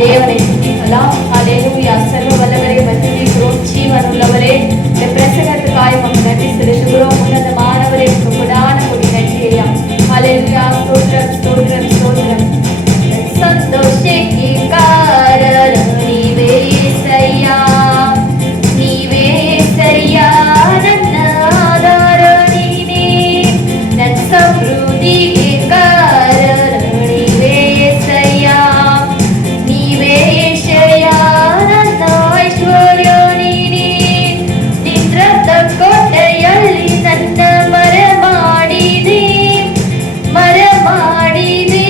தேவனை துதிக்கலாம். ஹல்லேலூயா. சர்வ வல்லவரே, வல்லமை ஜீவனுள்ளவரே, இந்த பிரசங்கத்துக்காய் உமக்கு நன்றி செலுத்துகிறோம். உன்னதமானவரே, உமக்கு கொடான கொடி நன்றி ஐயா. ஹல்லேலூயா. ஸ்தோத்திரம் ஸ்தோத்திரம் ஸ்தோத்திரம். ಸಂತೋಷಕ್ಕೆ ಕಾರಣ ನೀವೇ ಸಯ್ಯ, ನೀವೇ ಸಯ್ಯ, ನನ್ನ ಆಧಾರ ನೀನೇ, ನನ್ನ ಸಮೃದ್ಧಿಗೆ ಕಾರಣ ನೀವೇ ಸಯ್ಯ, ನೀವೇ ಶಯ, ನನ್ನ ಐಶ್ವರ್ಯ ನೀನೇ, ನಿನ್ನ ರಕ್ತ ಕೋಟೆಯಲ್ಲಿ ನನ್ನ ಮರ ಮಾಡಿದೆ, ಮರ ಮಾಡಿದೆ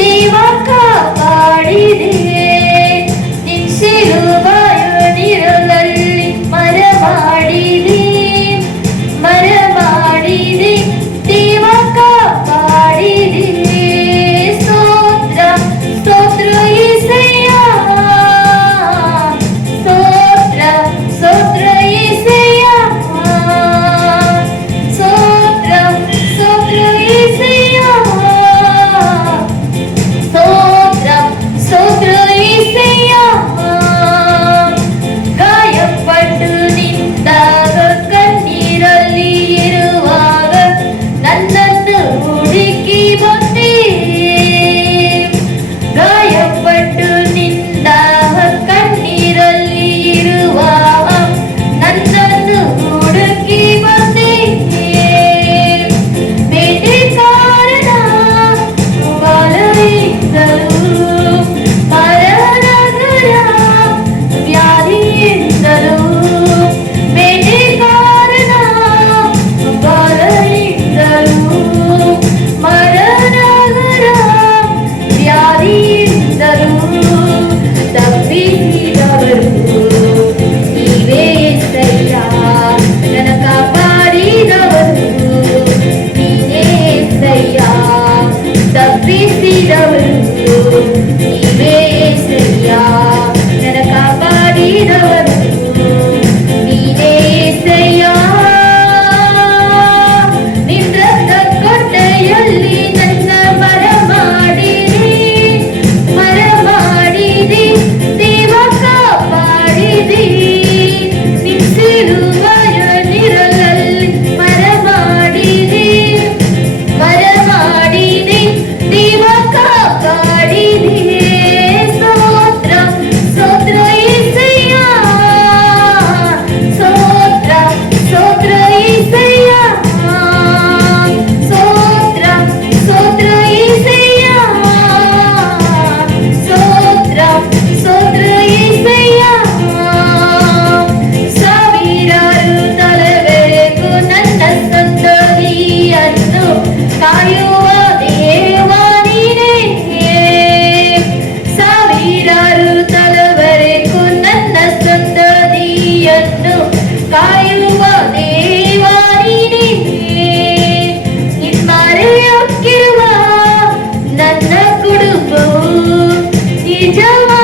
ದೇವ ಕಾಪಾಡಿದೆ, ನಿನ್ ಸಿಲುಬೆಯ ನೀರಲ್ಲಿ ಮರ ಮಾಡಿದೆ, ಮರ ಮಾಡಿದೆ ದೇವ ಕಾಪಾಡಿದೆ. ಸ್ತೋತ್ರ ಸ್ತೋತ್ರ యేసయ్య, ಸ್ತೋತ್ರ ಸ್ತೋತ್ರ యేసయ్య, ಸ್ತೋತ್ರ ಸ್ತೋತ್ರ యేసయ్య, ಸ್ತೋತ್ರ ಸ್ತೋತ್ರ యేసయ్ಯ. ಗಾಯಪಟ್ಟು ನಿಂತಾಗ ಕಣ್ಣೀರಲ್ಲಿ ಇರುವಾಗ ನನ್ನನ್ನು ಹುಡುಕಿ ಬಂದೆ, ಗಾಯಪಟ್ಟು ನಿಂತಾಗ ಕಣ್ಣೀರಲ್ಲಿ ಇರುವಾಗ ನನ್ನನ್ನು ಹುಡುಕಿ ಬಂದೆ. ಬೇಟೆ ಕಾರಣ ಬಲದಿಂದಲೂ ಮರಣಗಳ ವ್ಯಾಧಿಯಿಂದಲೂ, ಬೇಟೆ ಕಾರಣ ಬಲದಿಂದಲೂ ಮರಣಗಳ ವ್ಯಾಧಿಯಿಂದಲೂ ತಪ್ಪಿಸಿದವರು ನೀವೇ యేసయ్ಯ, ನನ್ನ ಕಾಪಾಡಿದವರು ನೀನೇ యేసయ్ಯ, ತಪ್ಪಿಸಿದವರು ನೀವೇ యేసయ్ಯ, ನನ್ನ ಕಾಪಾಡಿದವರು ನೀನೇ యేಸయ్ಯ, ನಿನ್ನ ರಕ್ತ ಕೋಟೆಯಲ್ಲಿ ನನ್ನ ಮರ ಮಾಡಿದೆ, ಮರ ಮಾಡಿದೆ ದೇವ ಕಾಪಾಡಿದೆ, ನಿನ್ ಸಿಲುಬೆಯ ನೀರಲ್ಲಿ ಮರ ಮಾಡಿದೆ, ಮರ ಮಾಡಿದೆ ದೇವ ಕಾಪಾಡಿದೆ. ಸ್ತೋತ್ರ ಸ್ತೋತ್ರ యేసయ్య, ಸ್ತೋತ್ರ ಸ್ತೋತ್ರ యేసయ్య, ಸ್ತೋತ್ರ ಸ್ತೋತ್ರ యేసయ్య, ಸ್ತೋತ್ರ ಸ್ತೋತ್ರ యేಸయ్ಯ. ಸಾವಿರಾರು ತಲೆಬೆರಗು ನನ್ನ ಸಂತತಿಯನ್ನು ಕಾಯುವ ದೇವ ನೀನೇ, ಸಾವಿರಾರು ತಲೆಬೆರಗು ನನ್ನ ಸಂತತಿಯನ್ನು ಕಾಯುವ ದೇವ ನೀನೇ, ನಿನ್ಮರೆಯಾಗಿರುವ ನನ್ನ ಕುಟುಂಬವು ನಿಜವಾಗಿ